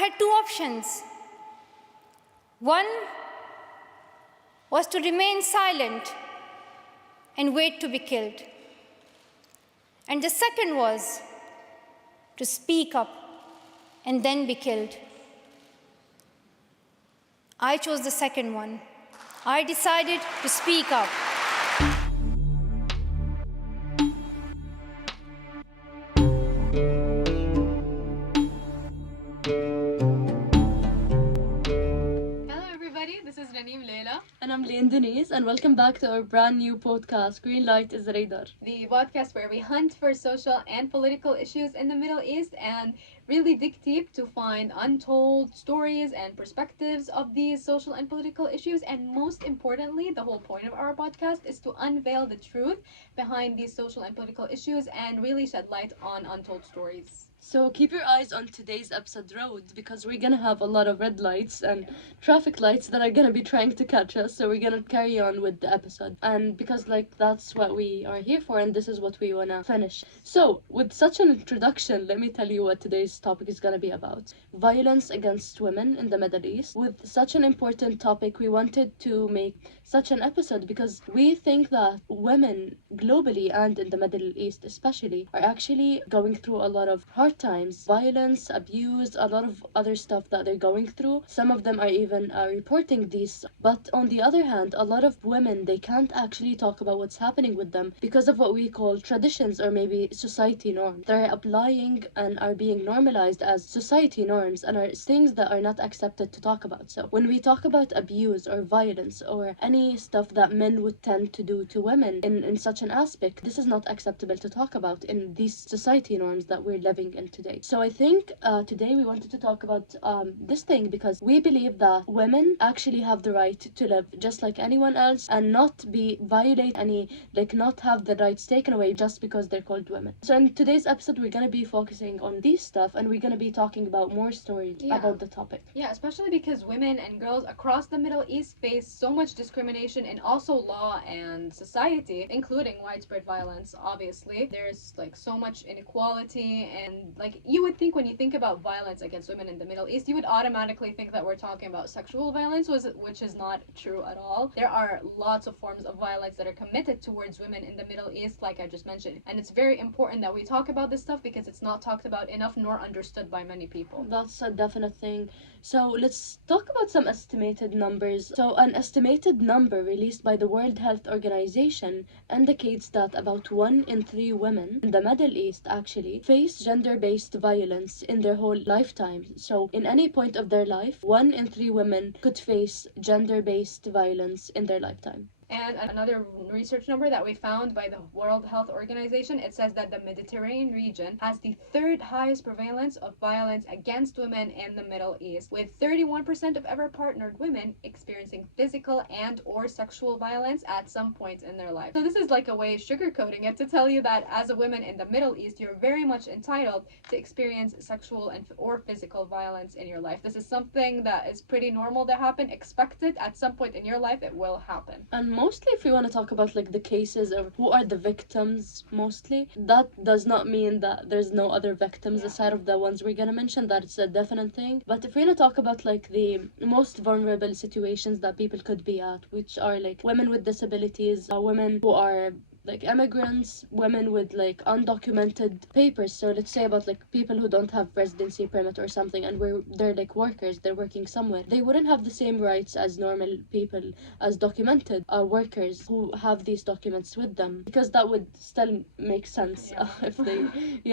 had two options. One was to remain silent and wait to be killed. And the second was to speak up and then be killed. I chose the second one. I decided to speak up. And I'm Lian Denise, and welcome back to our brand new podcast, Green Light is the Radar. The podcast where we hunt for social and political issues in the Middle East and really dig deep to find untold stories and perspectives of these social and political issues. And most importantly, the whole point of our podcast is to unveil the truth behind these social and political issues and really shed light on untold stories. So keep your eyes on today's episode road because we're gonna have a lot of red lights and traffic lights that are gonna be trying to catch us. So we're gonna carry on with the episode, and because that's what we are here for, and this is what we wanna finish. So with such an introduction, let me tell you what today's topic is gonna be about: violence against women in the Middle East. With such an important topic, we wanted to make such an episode because we think that women globally and in the Middle East especially are actually going through a lot of hard times, violence, abuse, a lot of other stuff that they're going through. Some of them are even reporting these, but on the other hand, a lot of women, they can't actually talk about what's happening with them because of what we call traditions or maybe society norms. They're applying and are being normalized as society norms and are things that are not accepted to talk about. So when we talk about abuse or violence or any stuff that men would tend to do to women in such an aspect, this is not acceptable to talk about in these society norms that we're living in today. So I think today we wanted to talk about this thing because we believe that women actually have the right to live just like anyone else and not be violate any, not have the rights taken away just because they're called women. So in today's episode we're gonna be focusing on these stuff and we're gonna be talking about more stories about the topic. Yeah, especially because women and girls across the Middle East face so much discrimination in also law and society, including widespread violence. Obviously there's so much inequality, and you would think when you think about violence against women in the Middle East, you would automatically think that we're talking about sexual violence, which is not true at all. There are lots of forms of violence that are committed towards women in the Middle East, like I just mentioned, and it's very important that we talk about this stuff because it's not talked about enough nor understood by many people. That's a definite thing. So let's talk about some estimated numbers. So an estimated number released by the World Health Organization indicates that about 1 in 3 women in the Middle East actually face gender-based violence in their whole lifetime. So in any point of their life, 1 in 3 women could face gender-based violence in their lifetime. And another research number that we found by the World Health Organization, it says that the Mediterranean region has the third highest prevalence of violence against women in the Middle East, with 31% of ever partnered women experiencing physical and or sexual violence at some point in their life. So this is like a way of sugarcoating it to tell you that as a woman in the Middle East, you're very much entitled to experience sexual and or physical violence in your life. This is something that is pretty normal to happen. Expect it at some point in your life, it will happen. And mostly if we want to talk about the cases of who are the victims, mostly that does not mean that there's no other victims aside of the ones we're gonna mention. That's a definite thing. But if we want to talk about the most vulnerable situations that people could be at, which are women with disabilities, women who are immigrants, women with undocumented papers. So let's say about people who don't have residency permit or something, and they're workers, they're working somewhere. They wouldn't have the same rights as normal people, as documented workers who have these documents with them, because that would still make sense if they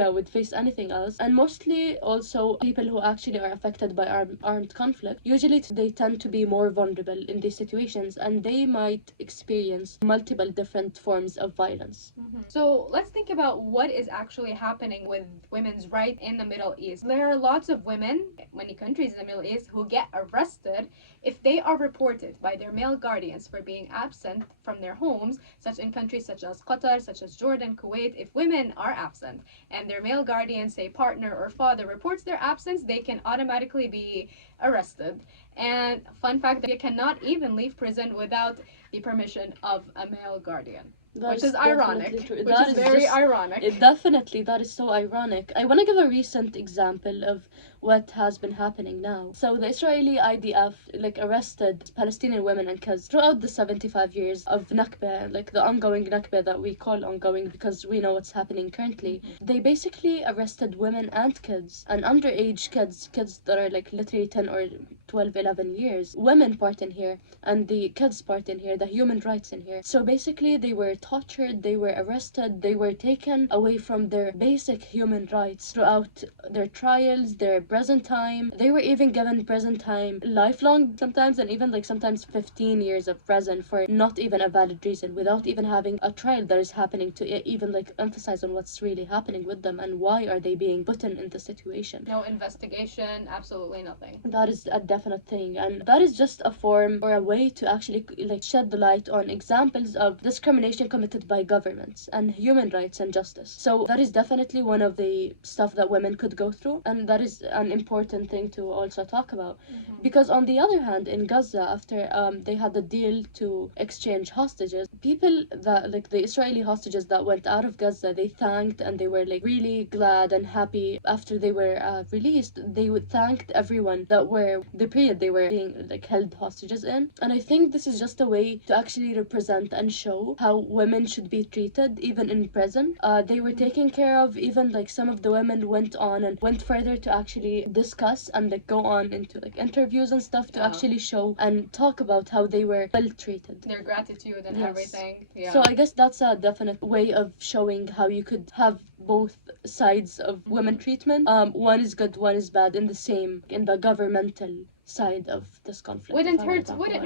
would face anything else. And mostly also people who actually are affected by armed conflict, usually they tend to be more vulnerable in these situations, and they might experience multiple different forms of violence. So let's think about what is actually happening with women's rights in the Middle East. There are lots of women, many countries in the Middle East, who get arrested if they are reported by their male guardians for being absent from their homes, such in countries such as Qatar, such as Jordan, Kuwait. If women are absent and their male guardian, say partner or father, reports their absence, they can automatically be arrested. And fun fact, they cannot even leave prison without the permission of a male guardian. That which is is ironic. definitely true. Which That is is very just ironic. definitely that is so ironic. I want to give a recent example of what has been happening now. So the Israeli IDF like arrested Palestinian women and kids throughout the 75 years of Nakba, like the ongoing Nakba that we call ongoing because we know what's happening currently. They basically arrested women and kids and underage kids that are like literally 10 or 12, 11 years. Women part in here and the kids part in here, the human rights in here. So basically they were tortured, they were arrested, they were taken away from their basic human rights throughout their trials, their present time. They were even given present time lifelong sometimes, and even like sometimes 15 years of prison for not even a valid reason, without even having a trial that is happening to even like emphasize on what's really happening with them and why are they being put in this situation. No investigation, absolutely nothing. That is a definite thing, and that is just a form or a way to actually like shed the light on examples of discrimination committed by governments and human rights and justice. So that is definitely one of the stuff that women could go through, and that is an important thing to also talk about. Because on the other hand, in Gaza, after they had the deal to exchange hostages, people that like the Israeli hostages that went out of Gaza, they thanked and they were like really glad and happy after they were released. They would thanked everyone that were the period they were being like held hostages in. And I think this is just a way to actually represent and show how women should be treated even in prison. They were taken care of. Even like some of the women went on and went further to actually discuss and like go on into like interviews and stuff to actually show and talk about how they were well treated, Their gratitude and Yes. everything. Yeah. So I guess that's a definite way of showing how you could have both sides of women treatment. One is good, one is bad in the same, in the governmental side of this conflict. Wouldn't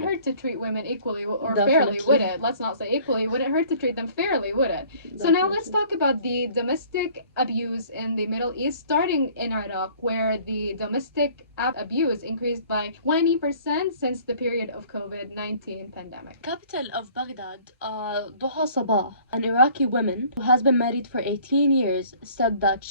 hurt to treat women equally or fairly, Definitely. would it? Let's not say equally. Wouldn't hurt to treat them fairly, would it? So now let's talk about the domestic abuse in the Middle East, starting in Iraq, where the domestic abuse increased by 20% since the period of COVID-19 pandemic. Capital of Baghdad, Duha Sabah, an Iraqi woman who has been married for 18 years, said that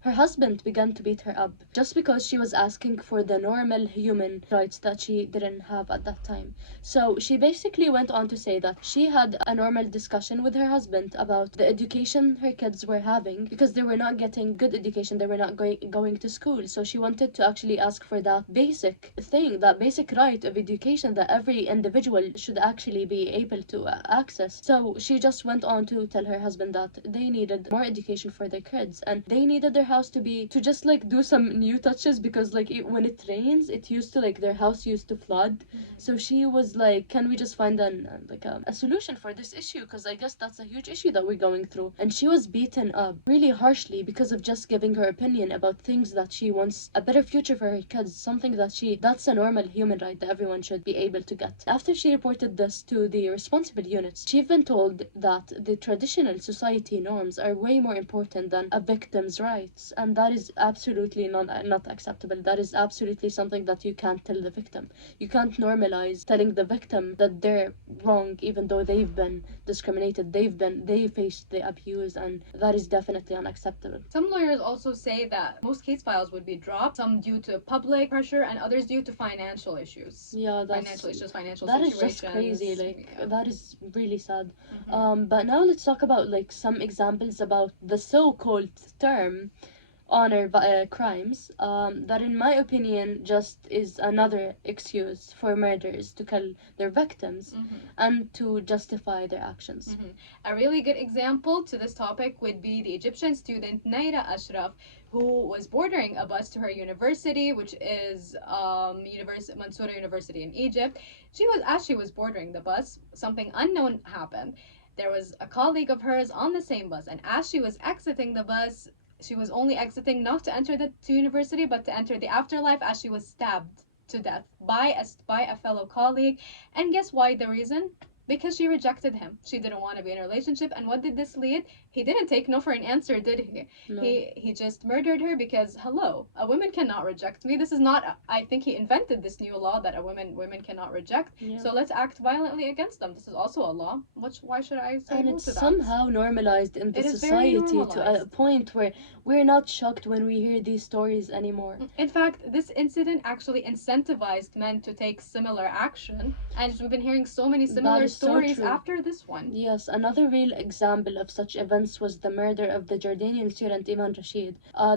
her husband began to beat her up just because she was asking for the normal human rights that she didn't have at that time. So she basically went on to say that she had a normal discussion with her husband about the education her kids were having because they were not getting good education, they were not going to school. So she wanted to actually ask for that basic thing, that basic right of education that every individual should actually be able to access. So she just went on to tell her husband that they needed more education for their kids and they needed their house to just like do some new touches because like when it rains it used to like their house used to flood. So she was like, can we just find a solution for this issue, because I guess that's a huge issue that we're going through. And she was beaten up really harshly because of just giving her opinion about things that she wants a better future for her kids, something that's a normal human right that everyone should be able to get. After she reported this to the responsible units, she's been told that the traditional society norms are way more important than a victim's rights, and that is absolutely not acceptable. That is absolutely something that you can't tell the victim. You can't normalize telling the victim that they're wrong even though they've been discriminated, they faced the abuse, and that is definitely unacceptable. Some lawyers also say that most case files would be dropped, some due to public pressure and others due to financial issues. Yeah, Financial situations. that is just crazy. Like Yeah. that is really sad. But now let's talk about like some examples about the so-called term honor crimes, that in my opinion just is another excuse for murderers to kill their victims and to justify their actions. A really good example to this topic would be the Egyptian student Naira Ashraf, who was boarding a bus to her university, which is Mansoura University in Egypt. As she was boarding the bus, something unknown happened. There was a colleague of hers on the same bus, and as she was exiting the bus, she was only exiting not to enter the university, but to enter the afterlife, as she was stabbed to death by a fellow colleague. And guess why the reason? Because she rejected him. She didn't want to be in a relationship. And what did this lead? he didn't take no for an answer, did he? No. He just murdered her because hello, a woman cannot reject me. This is not. I think he invented this new law that women cannot reject. Yeah. So let's act violently against them. This is also a law. Why should I say And no it's to that? somehow normalized in the It is very society to a normalized. point where we're not shocked when we hear these stories anymore. In fact, this incident actually incentivized men to take similar action, and we've been hearing so many similar That is so stories true. after this one. Yes, another real example of such events was the murder of the Jordanian student Iman Rashid.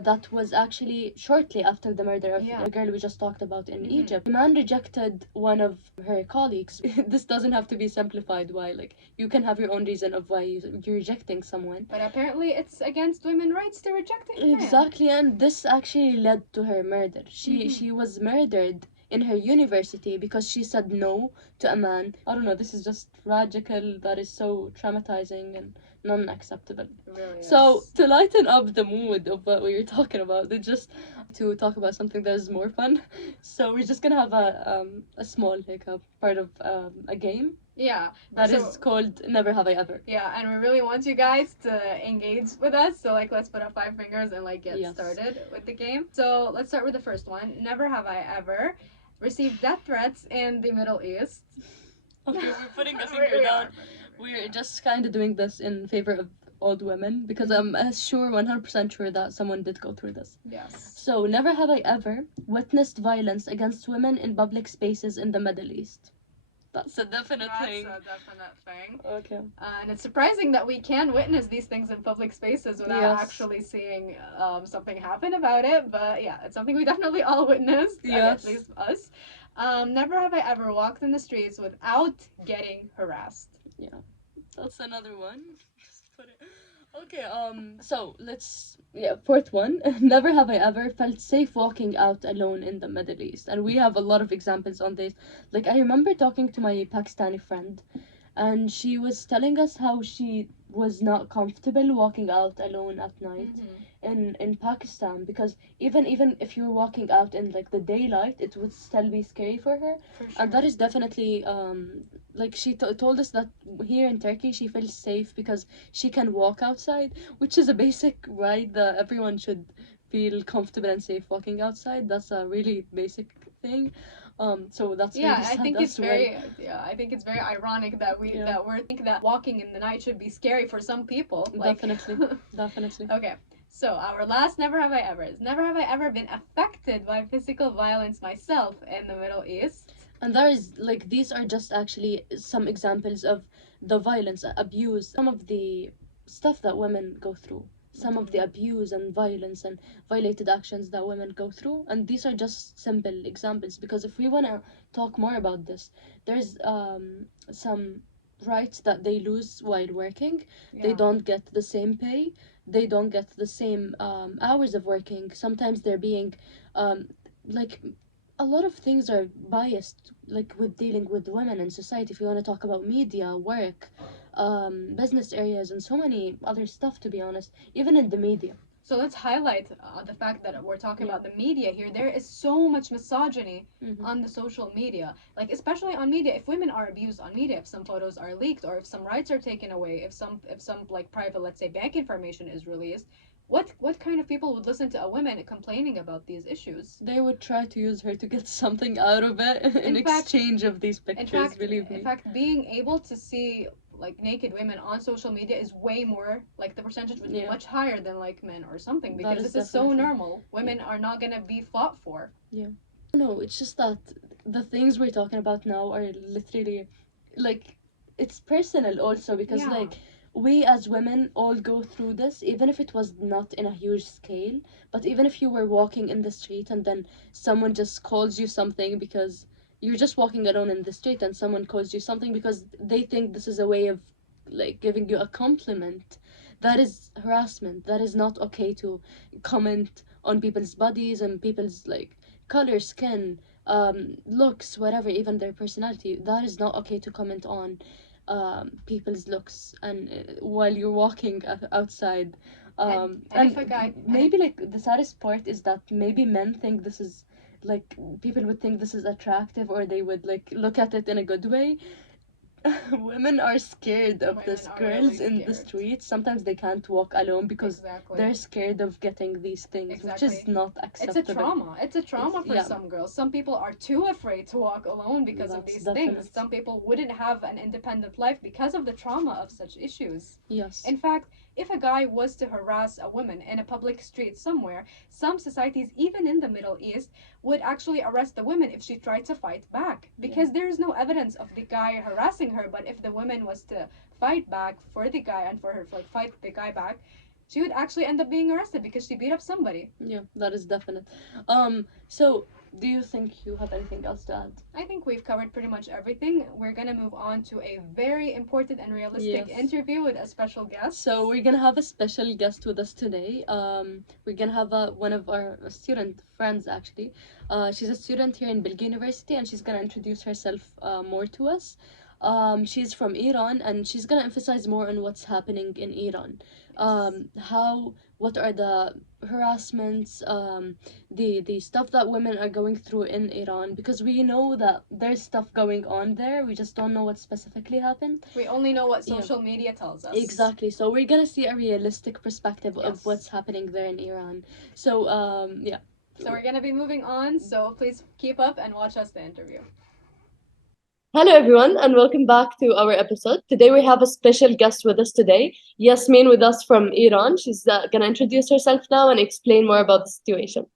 That was actually shortly after the murder of Yeah. the girl we just talked about in Mhm. Egypt. Iman rejected one of her colleagues. This doesn't have to be simplified why, like, you can have your own reason of why you're rejecting someone. But apparently, it's against women's rights to reject a man. Exactly, and this actually led to her murder. Mhm. She was murdered in her university because she said no to a man. I don't know, this is just radical, that is so traumatizing and non-acceptable. Really So is. to lighten up the mood of what we were talking about, it's just to talk about something that is more fun. So we're just gonna have a small, like, a part of a game Yeah. that So- is called Never Have I Ever. Yeah, and we really want you guys to engage with us. So like, let's put up 5 fingers and like get Yes. started with the game. So let's start with the first one. Never have I ever received death threats in the Middle East. Okay, we're putting a We- finger we down. are putting a finger We're down. just kind of doing this in favor of old women because I'm sure, 100% sure that someone did go through this. Yes. So, never have I ever witnessed violence against women in public spaces in the Middle East. That's a definite That's thing. a definite thing. Okay. And it's surprising that we can witness these things in public spaces without Yes. actually seeing something happen about it. But yeah, it's something we definitely all witnessed. Yes. At least us. Never have I ever walked in the streets without getting harassed. That's another one. Just put it. Okay, so fourth one. Never have I ever felt safe walking out alone in the Middle East. And we have a lot of examples on this. Like, I remember talking to my Pakistani friend, and she was telling us how she was not comfortable walking out alone at night in Pakistan, because even if you were walking out in like the daylight, it would still be scary for her. For sure. And that is definitely like she told us that here in Turkey she feels safe because she can walk outside, which is a basic right that everyone should feel comfortable and safe walking outside. That's a really basic thing. So that's Yeah, really I sad think as it's well. very I think it's very ironic that we Yeah. that we're think that walking in the night should be scary for some people. Like Definitely. Okay. So our last never have I ever is never have I ever been affected by physical violence myself in the Middle East. And there is like these are just actually some examples of the violence, abuse, some of the stuff that women go through, some of the abuse and violence and violated actions that women go through. And these are just simple examples, because if we want to talk more about this, there's some rights that they lose while working. They don't get the same pay, they don't get the same hours of working. Sometimes they're being like a lot of things are biased, like with dealing with women in society. If you want to talk about media, work, business areas, and so many other stuff, to be honest, even in the media. So let's highlight the fact that we're talking Yeah. about the media here. There is so much misogyny on the social media, like especially on media. If women are abused on media, if some photos are leaked, or if some rights are taken away, if some like private, let's say, bank information is released, what kind of people would listen to a woman complaining about these issues? They would try to use her to get something out of it in In fact- exchange of these pictures, believe me. In fact, being able to see like naked women on social media is way more, like the percentage would be Yeah. much higher than like men or something, That because is this is so definitely- normal. Women are not gonna be fought for. No, it's just that the things we're talking about now are literally like it's personal also, because Yeah. like we as women all go through this, even if it was not in a huge scale. But even if you were walking in the street and then someone just calls you something, because you're just walking alone in the street and someone calls you something because they think this is a way of like giving you a compliment, that is harassment. That is not okay to comment on people's bodies and people's like color, skin, looks, whatever, even their personality. That is not okay to comment on people's looks and while you're walking outside. And if a guy- maybe like the saddest part is that maybe men think this is like, people would think this is attractive, or they would like look at it in a good way. Women are scared of Women this. are really Girls in the scared. streets, sometimes they can't walk alone because Exactly. they're scared of getting these things, which is Exactly. not It's a acceptable. trauma. It's a trauma for Yeah, some girls. Some people are too afraid to walk alone because of that's these things. definite. Some people wouldn't have an independent life because of the trauma of such issues. Yes. In fact, if a guy was to harass a woman in a public street somewhere, some societies, even in the Middle East, would actually arrest the woman if she tried to fight back because there is no evidence of the guy harassing her. But if the woman was to fight back for the guy and for her like fight the guy back, she would actually end up being arrested because she beat up somebody. Yeah, that is definite. So do you think you have anything else to add? I think we've covered pretty much everything. We're gonna move on to a very important and realistic Yes. interview with a special guest. So we're gonna have a special guest with us today. We're gonna have one of our student friends actually. She's a student here in Bilgi University, and she's gonna introduce herself more to us. She's from Iran, and she's gonna emphasize more on what's happening in Iran. What are the harassments, the stuff that women are going through in Iran, because we know that there's stuff going on there. We just don't know what specifically happened. We only know what Yeah. social media tells us. Exactly. So we're gonna see a realistic perspective Yes. of what's happening there in Iran. So yeah. So we're gonna be moving on. So please keep up and watch us the interview. Hello, everyone, and welcome back to our episode. Today, we have a special guest with us today, Yasmin, with us from Iran. She's going to introduce herself now and explain more about the situation.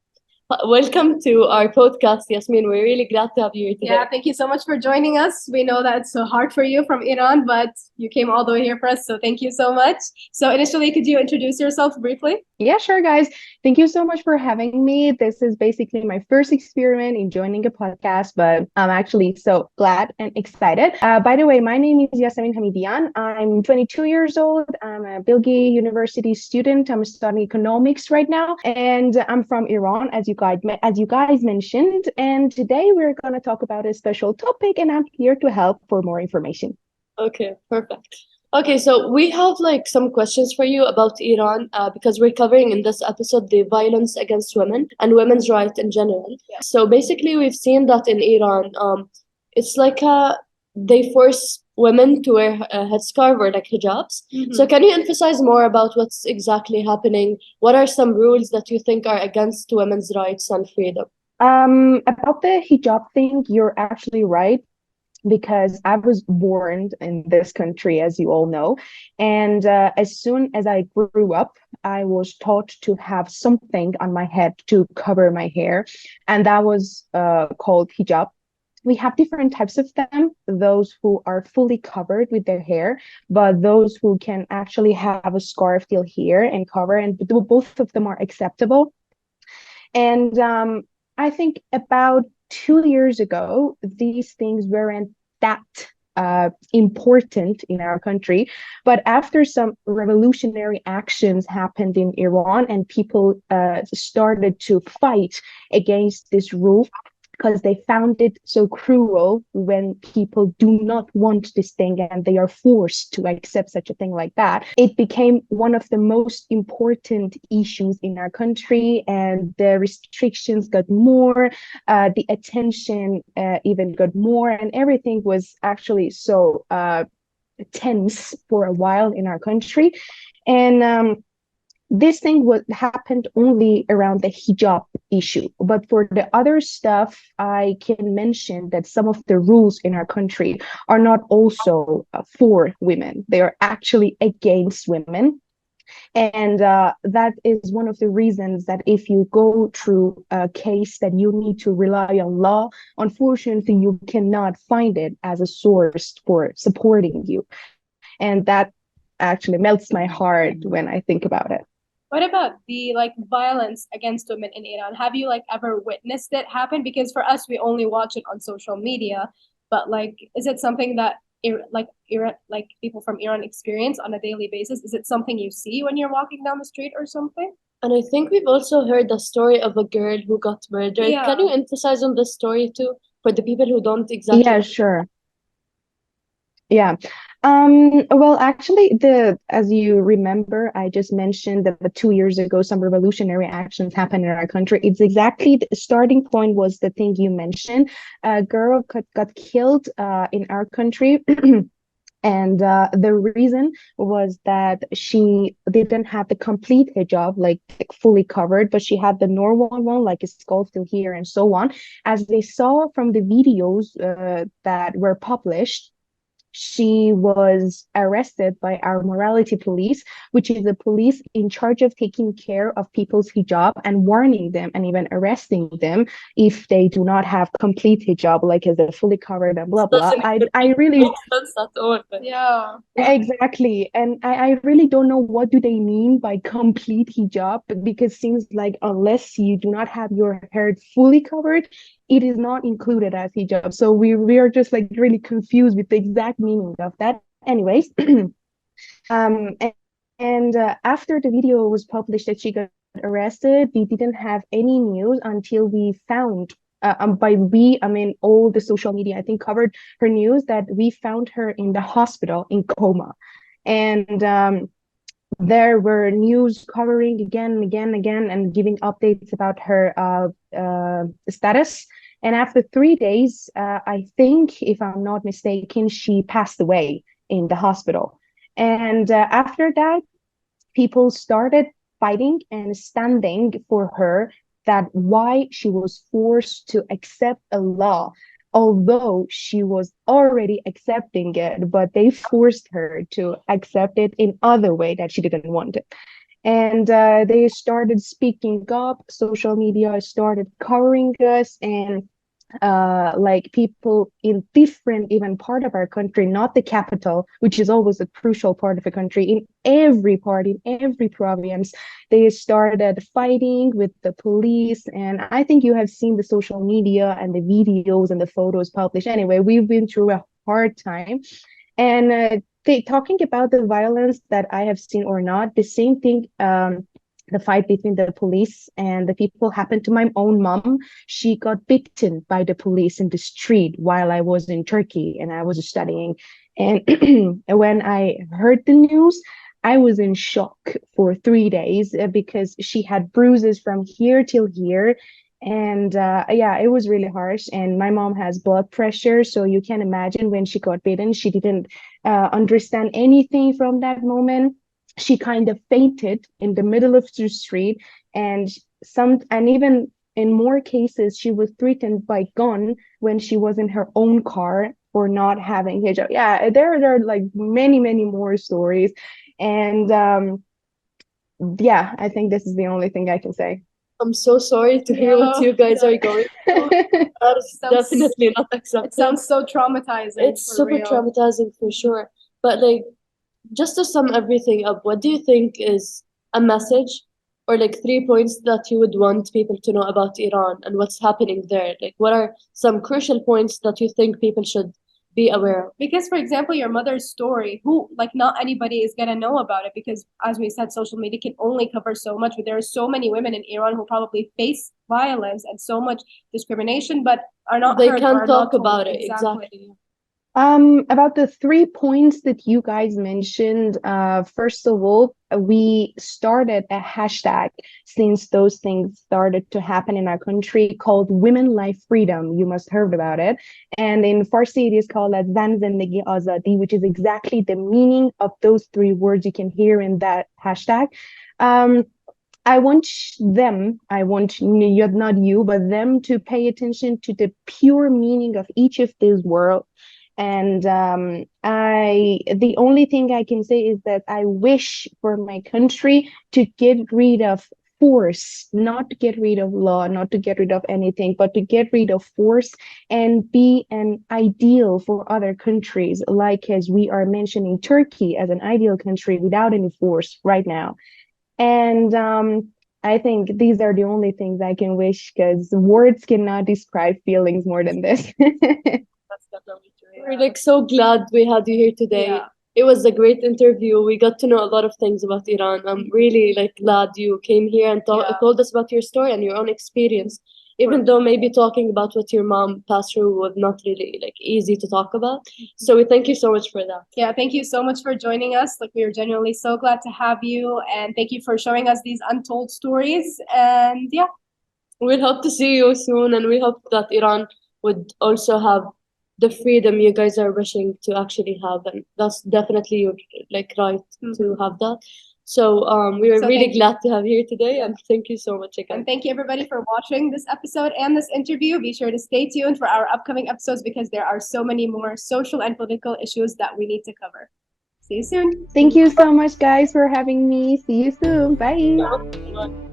Welcome to our podcast, Yasmin. We're really glad to have you here today. Yeah, thank you so much for joining us. We know that it's so hard for you from Iran, but you came all the way here for us, so thank you so much. So initially, could you introduce yourself briefly? Yeah, sure, guys. Thank you so much for having me. This is basically my first experiment in joining a podcast, but I'm actually so glad and excited. By the way, my name is Yasmin Hamidan. I'm 22 years old. I'm a Bilgi University student. I'm studying economics right now, and I'm from Iran, as you guys mentioned. And today we're going to talk about a special topic, and I'm here to help for more information. Okay, perfect. Okay, so we have like some questions for you about Iran because we're covering in this episode the violence against women and women's rights in general. Yeah. So basically, we've seen that in Iran, it's like they force women to wear a headscarf or like hijabs. So can you emphasize more about what's exactly happening? What are some rules that you think are against women's rights and freedom? About the hijab thing, you're actually right, because I was born in this country, as you all know. And as soon as I grew up, I was taught to have something on my head to cover my hair. And that was called hijab. We have different types of them, those who are fully covered with their hair, but those who can actually have a scarf till here and cover, and both of them are acceptable. And I think about 2 years ago, these things weren't that important in our country. But after some revolutionary actions happened in Iran and people started to fight against this rule, because they found it so cruel when people do not want this thing and they are forced to accept such a thing like that. It became one of the most important issues in our country, and the restrictions got more, the attention even got more, and everything was actually so tense for a while in our country. And this thing happened only around the hijab issue. But for the other stuff, I can mention that some of the rules in our country are not also for women. They are actually against women. And that is one of the reasons that if you go through a case that you need to rely on law, unfortunately, you cannot find it as a source for supporting you. And that actually melts my heart when I think about it. What about the violence against women in Iran? Have you ever witnessed it happen? Because for us, we only watch it on social media, but is it something that Iran, people from Iran experience on a daily basis? Is it something you see when you're walking down the street or something? And I think we've also heard the story of a girl who got murdered. Yeah. Can you emphasize on this story too, for the people who don't exactly? Yeah, sure. Yeah. Well, actually, as you remember, I just mentioned that 2 years ago, some revolutionary actions happened in our country. It's exactly the starting point was the thing you mentioned. A girl got killed in our country And the reason was that she didn't have the complete hijab, like fully covered, but she had the normal one, like a skull still here and so on. As they saw from the videos that were published, she was arrested by our morality police, which is the police in charge of taking care of people's hijab and warning them and even arresting them if they do not have complete hijab, like as a fully covered and blah blah. Doesn't even I make really sense at all. But Yeah. exactly. And I really don't know what do they mean by complete hijab, because seems like unless you do not have your hair fully covered, it is not included as hijab. So we are just like really confused with the exact meaning of that. Anyways, um, and, and after the video was published that she got arrested, we didn't have any news until we found by we, I mean, all the social media, I think, covered her news that we found her in the hospital in coma. And there were news covering again and again and again and giving updates about her status. And after 3 days, I think, if I'm not mistaken, she passed away in the hospital. And after that, people started fighting and standing for her, that why she was forced to accept a law, although she was already accepting it, but they forced her to accept it in other way that she didn't want it. And they started speaking up, social media started covering us, and like people in different even part of our country, not the capital, which is always a crucial part of a country, in every part, in every province, they started fighting with the police. And I think you have seen the social media and the videos and the photos published. Anyway, we've been through a hard time. And talking about the violence that I have seen or not, the same thing, the fight between the police and the people happened to my own mom. She got bitten by the police in the street while I was in Turkey and I was studying. And when I heard the news, I was in shock for 3 days because she had bruises from here till here. And yeah, it was really harsh. And my mom has blood pressure. So you can imagine when she got bitten, she didn't understand anything from that moment. She kind of fainted in the middle of the street, and even in more cases, she was threatened by gun when she was in her own car for not having hijab. Yeah, there are like many more stories. And yeah, I think this is the only thing I can say. I'm so sorry to hear what you guys are going through. That is Sounds- definitely not It acceptable. sounds so traumatizing. It's for super real. traumatizing for sure. But like, just to sum everything up, what do you think is a message or like 3 points that you would want people to know about Iran and what's happening there? Like, what are some crucial points that you think people should be aware of? Because, for example, your mother's story, who, like, not anybody is gonna know about it because, as we said, social media can only cover so much, but there are so many women in Iran who probably face violence and so much discrimination, but are not They heard or can't are talk not told. about it. Exactly. Exactly. About the 3 points that you guys mentioned, first of all, we started a hashtag since those things started to happen in our country called Women Life Freedom. You must have heard about it. And in Farsi, it is called as Zan Zindagi Azadi, which is exactly the meaning of those 3 words you can hear in that hashtag. I want not you, but them to pay attention to the pure meaning of each of these words. And the only thing I can say is that I wish for my country to get rid of force, not to get rid of law, not to get rid of anything, but to get rid of force and be an ideal for other countries, like as we are mentioning Turkey as an ideal country without any force right now. And I think these are the only things I can wish, because words cannot describe feelings more than this. That's definitely true. We're like so glad we had you here today. Yeah. It was a great interview. We got to know a lot of things about Iran. I'm really like glad you came here and Yeah. told us about your story and your own experience. Even though maybe talking about what your mom passed through was not really like easy to talk about. So we thank you so much for that. Yeah, thank you so much for joining us. Like, we are genuinely so glad to have you, and thank you for showing us these untold stories. And yeah, We'll hope to see you soon, and we hope that Iran would also have the freedom you guys are wishing to actually have, and that's definitely your like right to have that. So we are So really thank you. glad to have you here today, and thank you so much again. And thank you everybody for watching this episode and this interview. Be sure to stay tuned for our upcoming episodes because there are so many more social and political issues that we need to cover. See you soon. Thank you so much, guys, for having me. See you soon. Bye. Bye.